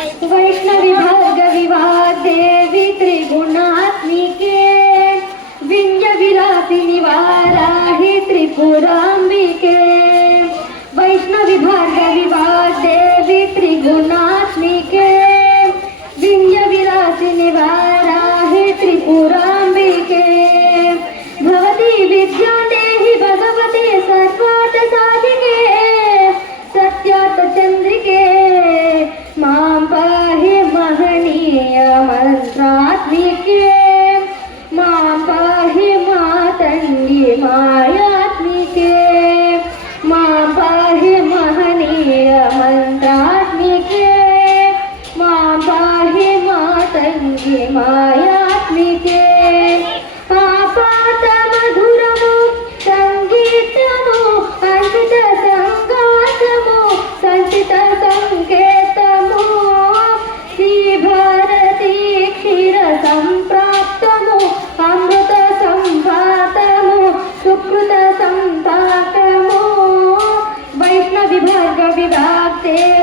वैष्णवी भार्गवी वाग्देवी त्रिगुणात्मिके विंध्य विलासिनी वाराहि त्रिपुरांबिके वैष्णवी भार्गवी वाग्देवी त्रिगुणात्मिके विंध्य विलासिनी वाराहि त्रिपुरांबिके भवती विद्या देहि भगवती सर्वार्थ साधिके सत्यार्थ चंद्रिके मां पाहि महनीय मंत्रात्मिके मां पाहि मातंगी मायात्मिके मां पाहि महनीय मंत्रात्मिके मां पाहि मातंगी मायात्मिके आपात मधुरमु संगीतमु अंकित संगातमु संचित संकेतमु श्री भारती क्षीर संप्राप्तमु अमृत संभातमु सुकृत संपाकमु वैष्णवी भार्गवी वाग्देवी